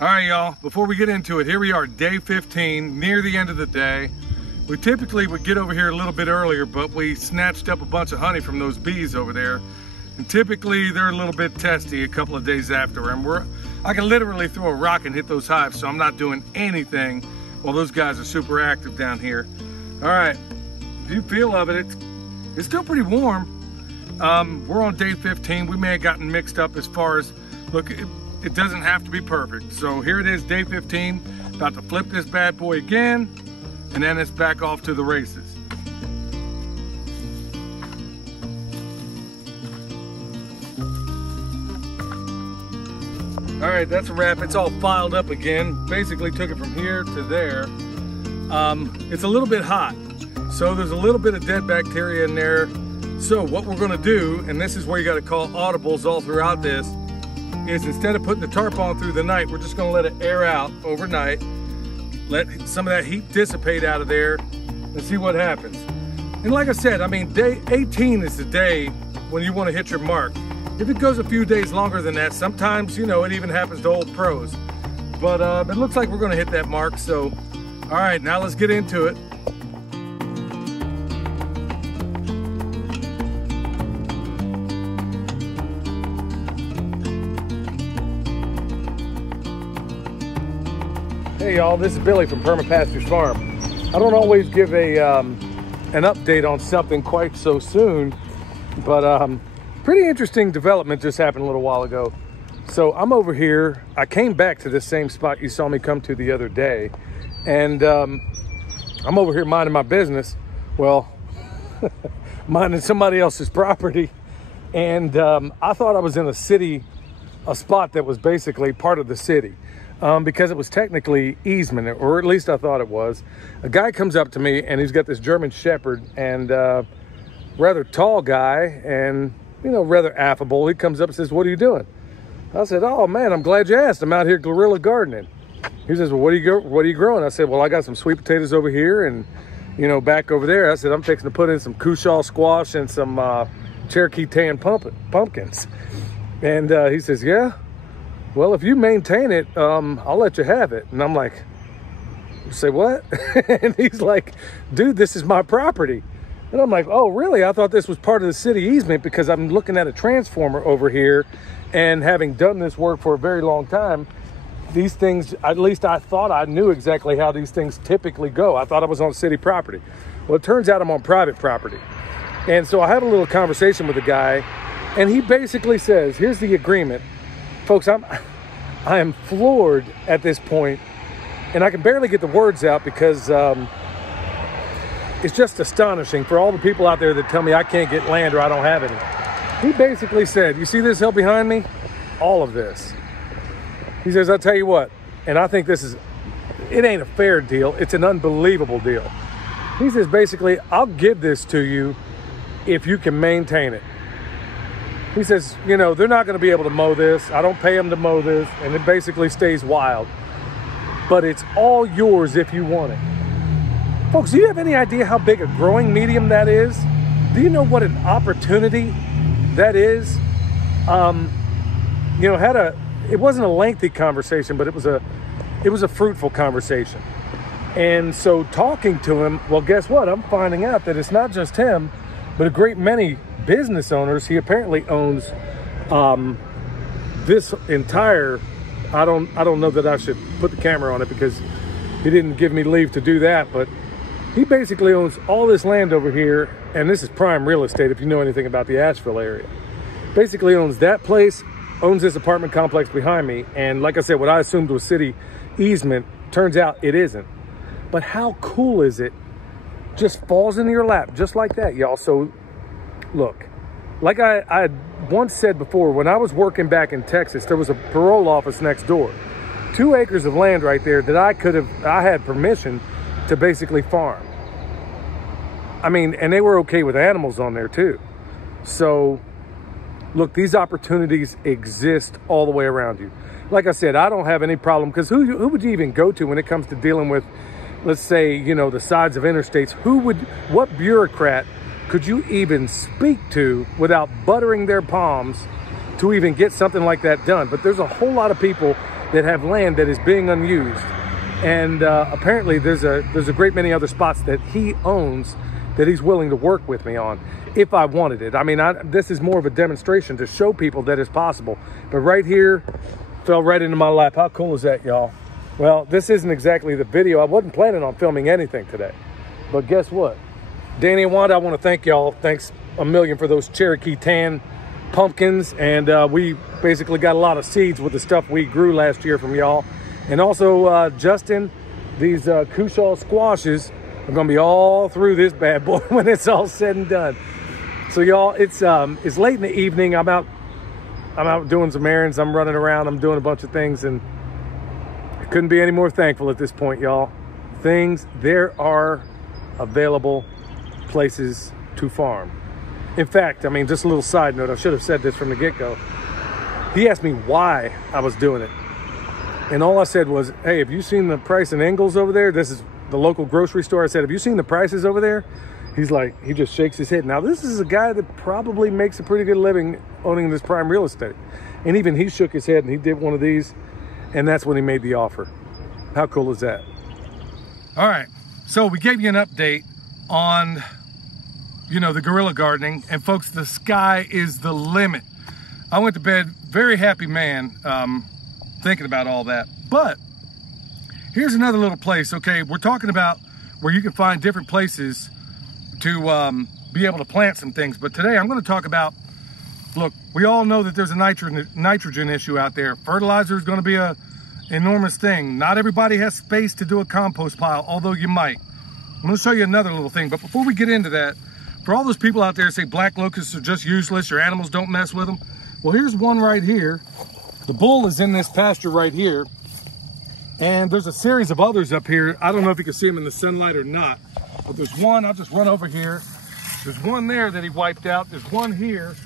All right, y'all, before we get into it, here we are, day 15, near the end of the day. We typically would get over here a little bit earlier, but we snatched up a bunch of honey from those bees over there. And typically they're a little bit testy a couple of days after. And I can literally throw a rock and hit those hives, so I'm not doing anything while those guys are super active down here. All right, view feel of it, it's still pretty warm. We're on day 15. We may have gotten mixed up as far as, look, it doesn't have to be perfect. So here it is, day 15, about to flip this bad boy again, and then it's back off to the races. All right, that's a wrap. It's all filed up again. Basically took it from here to there. It's a little bit hot, so there's a little bit of dead bacteria in there. So what we're gonna do, and this is where you gotta call audibles all throughout this, is instead of putting the tarp on through the night, we're just gonna let it air out overnight, let some of that heat dissipate out of there, and see what happens. And like I said, I mean, day 18 is the day when you wanna hit your mark. If it goes a few days longer than that, sometimes, you know, it even happens to old pros. But it looks like we're gonna hit that mark, so, all right, now let's get into it. Hey y'all, this is Billy from Perma Pastures Farm. I don't always give an update on something quite so soon, but pretty interesting development just happened a little while ago. So I'm over here, I came back to this same spot you saw me come to the other day, and I'm over here minding my business, well, minding somebody else's property, and I thought I was in a spot that was basically part of the city. Because it was technically easement, or at least I thought it was. A guy comes up to me and he's got this German Shepherd, and rather tall guy, and you know, rather affable. He comes up and says, "What are you doing?" I said, "Oh man, I'm glad you asked. I'm out here guerrilla gardening." He says, "Well, what are you growing?" I said, "Well, I got some sweet potatoes over here, and you know, back over there." I said, "I'm fixing to put in some Cushaw squash and some Cherokee tan pumpkins." And he says, "Yeah, well, if you maintain it, I'll let you have it." And I'm like, "Say what?" And he's like, "Dude, this is my property." And I'm like, "Oh, really? I thought this was part of the city easement, because I'm looking at a transformer over here, and having done this work for a very long time, these things, at least I thought I knew exactly how these things typically go. I thought I was on city property. Well, it turns out I'm on private property." And so I had a little conversation with the guy, and he basically says, here's the agreement. Folks, I am floored at this point, and I can barely get the words out, because it's just astonishing for all the people out there that tell me I can't get land or I don't have any. He basically said, "You see this hill behind me? All of this." He says, "I'll tell you what," and I think it ain't a fair deal. It's an unbelievable deal. He says, basically, "I'll give this to you if you can maintain it." He says, "You know, they're not going to be able to mow this. I don't pay them to mow this, and it basically stays wild. But it's all yours if you want it." Folks, do you have any idea how big a growing medium that is? Do you know what an opportunity that is? You know, it wasn't a lengthy conversation, but it was a fruitful conversation. And so talking to him, well, guess what? I'm finding out that it's not just him, but a great many business owners. He apparently owns this entire, I don't know that I should put the camera on it because he didn't give me leave to do that, but he basically owns all this land over here, and this is prime real estate if you know anything about the Asheville area. Basically owns that place, owns this apartment complex behind me, and like I said, what I assumed was city easement, turns out it isn't. But how cool is it? Just falls into your lap just like that, y'all. So look, like I had once said before, when I was working back in Texas, there was a parole office next door. 2 acres of land right there that I had permission to basically farm. I mean, and they were okay with animals on there too. So look, these opportunities exist all the way around you. Like I said, I don't have any problem, because who would you even go to when it comes to dealing with, let's say, you know, the sides of interstates? What bureaucrat could you even speak to without buttering their palms to even get something like that done? But there's a whole lot of people that have land that is being unused. And apparently there's a great many other spots that he owns that he's willing to work with me on if I wanted it. I mean, this is more of a demonstration to show people that it's possible. But right here, fell right into my lap. How cool is that, y'all? Well, this isn't exactly the video. I wasn't planning on filming anything today. But guess what? Danny and Wanda, I want to thank y'all. Thanks a million for those Cherokee tan pumpkins. And we basically got a lot of seeds with the stuff we grew last year from y'all. And also, Justin, these Cushaw squashes are gonna be all through this bad boy when it's all said and done. So y'all, it's late in the evening. I'm out doing some errands. I'm running around. I'm doing a bunch of things, and I couldn't be any more thankful at this point, y'all. There are available places to farm. In fact, I mean, just a little side note. I should have said this from the get-go. He asked me why I was doing it. And all I said was, hey, have you seen the price in Ingles over there? This is the local grocery store. I said, have you seen the prices over there? He's like, he just shakes his head. Now, this is a guy that probably makes a pretty good living owning this prime real estate. And even he shook his head and he did one of these. And that's when he made the offer. How cool is that? All right. So we gave you an update on, the guerrilla gardening. And folks, the sky is the limit. I went to bed very happy man, thinking about all that. But here's another little place. Okay, we're talking about where you can find different places to be able to plant some things. But today I'm going to talk about, look, we all know that there's a nitrogen issue out there. Fertilizer is going to be a enormous thing. Not everybody has space to do a compost pile, although you might. I'm going to show you another little thing. But before we get into that, for all those people out there that say black locusts are just useless, your animals don't mess with them, well, here's one right here. The bull is in this pasture right here. And there's a series of others up here. I don't know if you can see them in the sunlight or not. But there's one, I'll just run over here. There's one there that he wiped out. There's one here,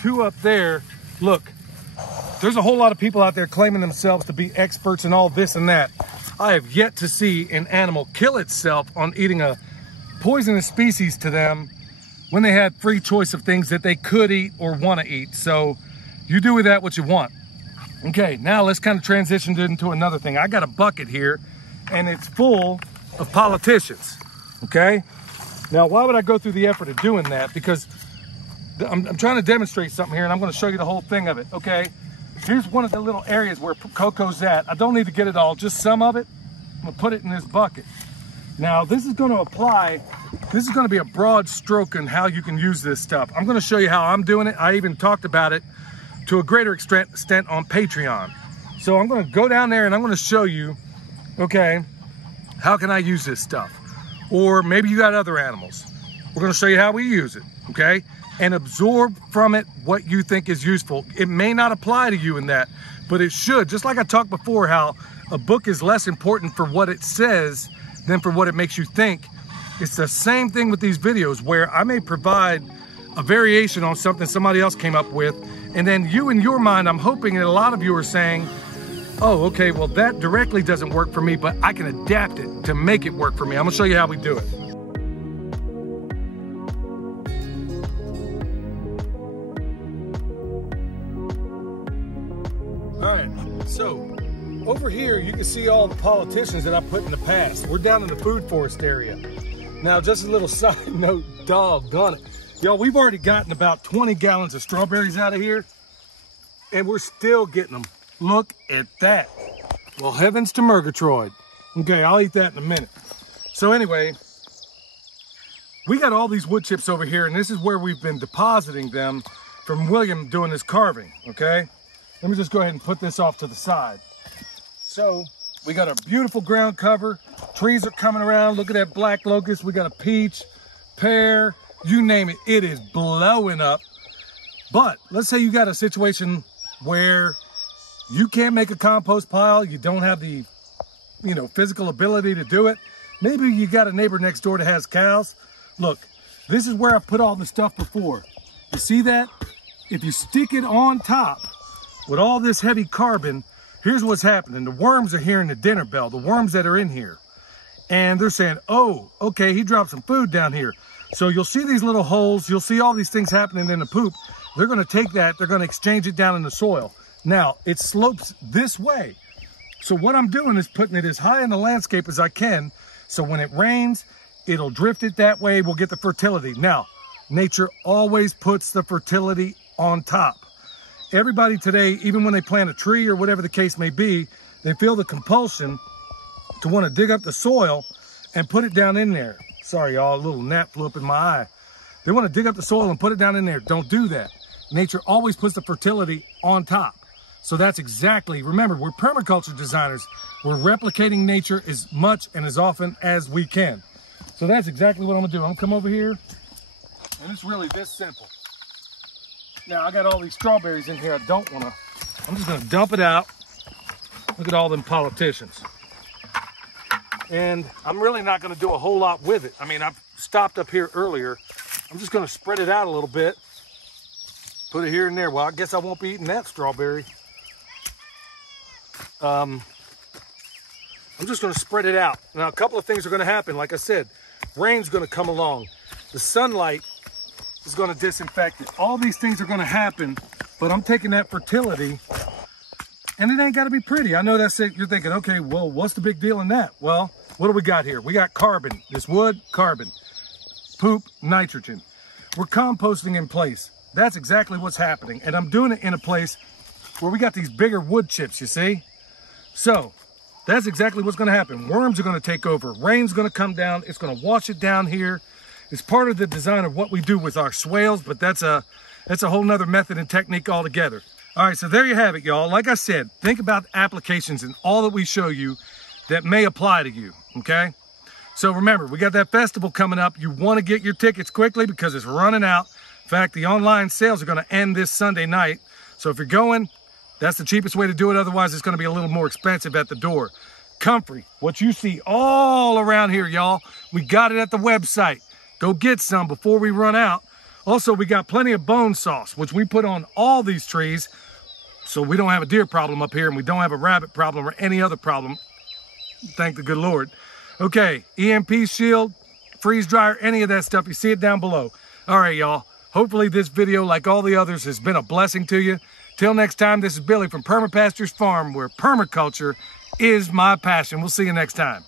two up there. Look, there's a whole lot of people out there claiming themselves to be experts in all this and that. I have yet to see an animal kill itself on eating a poisonous species to them when they had free choice of things that they could eat or want to eat. So you do with that what you want. Okay, now let's kind of transition into another thing. I got a bucket here and it's full of politicians, okay? Now, why would I go through the effort of doing that? Because I'm trying to demonstrate something here and I'm gonna show you the whole thing of it, okay? Here's one of the little areas where Coco's at. I don't need to get it all, just some of it. I'm gonna put it in this bucket. Now, this is gonna be a broad stroke in how you can use this stuff. I'm gonna show you how I'm doing it. I even talked about it to a greater extent on Patreon. So I'm gonna go down there and I'm gonna show you, okay, how can I use this stuff? Or maybe you got other animals. We're gonna show you how we use it, okay? And absorb from it what you think is useful. It may not apply to you in that, but it should. Just like I talked before, how a book is less important for what it says than for what it makes you think. It's the same thing with these videos where I may provide a variation on something somebody else came up with, and then you in your mind, I'm hoping that a lot of you are saying, oh, okay, well that directly doesn't work for me, but I can adapt it to make it work for me. I'm gonna show you how we do it. All right, so over here, you can see all the politicians that I put in the past. We're down in the food forest area. Now, just a little side note, doggone it. Y'all, we've already gotten about 20 gallons of strawberries out of here, and we're still getting them. Look at that. Well, heavens to Murgatroyd. Okay, I'll eat that in a minute. So anyway, we got all these wood chips over here, and this is where we've been depositing them from William doing his carving, okay? Let me just go ahead and put this off to the side. So we got a beautiful ground cover. Trees are coming around. Look at that black locust. We got a peach, pear, you name it. It is blowing up. But let's say you got a situation where you can't make a compost pile. You don't have the, physical ability to do it. Maybe you got a neighbor next door that has cows. Look, this is where I put all the stuff before. You see that? If you stick it on top with all this heavy carbon, here's what's happening. The worms are hearing the dinner bell, the worms that are in here. And they're saying, oh, okay, he dropped some food down here. So you'll see these little holes. You'll see all these things happening in the poop. They're going to take that. They're going to exchange it down in the soil. Now, it slopes this way. So what I'm doing is putting it as high in the landscape as I can. So when it rains, it'll drift it that way. We'll get the fertility. Now, nature always puts the fertility on top. Everybody today, even when they plant a tree or whatever the case may be, they feel the compulsion to want to dig up the soil and put it down in there. Sorry, y'all, a little gnat flew up in my eye. They want to dig up the soil and put it down in there. Don't do that. Nature always puts the fertility on top. So that's exactly, remember, we're permaculture designers. We're replicating nature as much and as often as we can. So that's exactly what I'm gonna do. I'm gonna come over here, and it's really this simple. Now, I got all these strawberries in here I don't wanna, I'm just gonna dump it out. Look at all them politicians. And I'm really not gonna do a whole lot with it. I mean, I've stopped up here earlier. I'm just gonna spread it out a little bit. Put it here and there. Well, I guess I won't be eating that strawberry. I'm just gonna spread it out. Now, a couple of things are gonna happen. Like I said, rain's gonna come along. The sunlight is gonna disinfect it. All these things are gonna happen, but I'm taking that fertility, and it ain't gotta be pretty. I know that's it. You're thinking, okay, well, what's the big deal in that? Well, what do we got here? We got carbon. This wood, carbon. Poop, nitrogen. We're composting in place. That's exactly what's happening. And I'm doing it in a place where we got these bigger wood chips, you see? So that's exactly what's gonna happen. Worms are gonna take over. Rain's gonna come down. It's gonna wash it down here. It's part of the design of what we do with our swales, but that's a whole nother method and technique altogether. All right, so there you have it, y'all. Like I said, think about applications and all that we show you that may apply to you, okay? So remember, we got that festival coming up. You wanna get your tickets quickly because it's running out. In fact, the online sales are gonna end this Sunday night. So if you're going, that's the cheapest way to do it. Otherwise, it's gonna be a little more expensive at the door. Comfrey, what you see all around here, y'all. We got it at the website. Go get some before we run out. Also, we got plenty of bone sauce, which we put on all these trees so we don't have a deer problem up here and we don't have a rabbit problem or any other problem. Thank the good Lord. Okay, EMP shield, freeze dryer, any of that stuff, you see it down below. All right, y'all. Hopefully this video, like all the others, has been a blessing to you. Till next time, this is Billy from Perma Pastures Farm, where permaculture is my passion. We'll see you next time.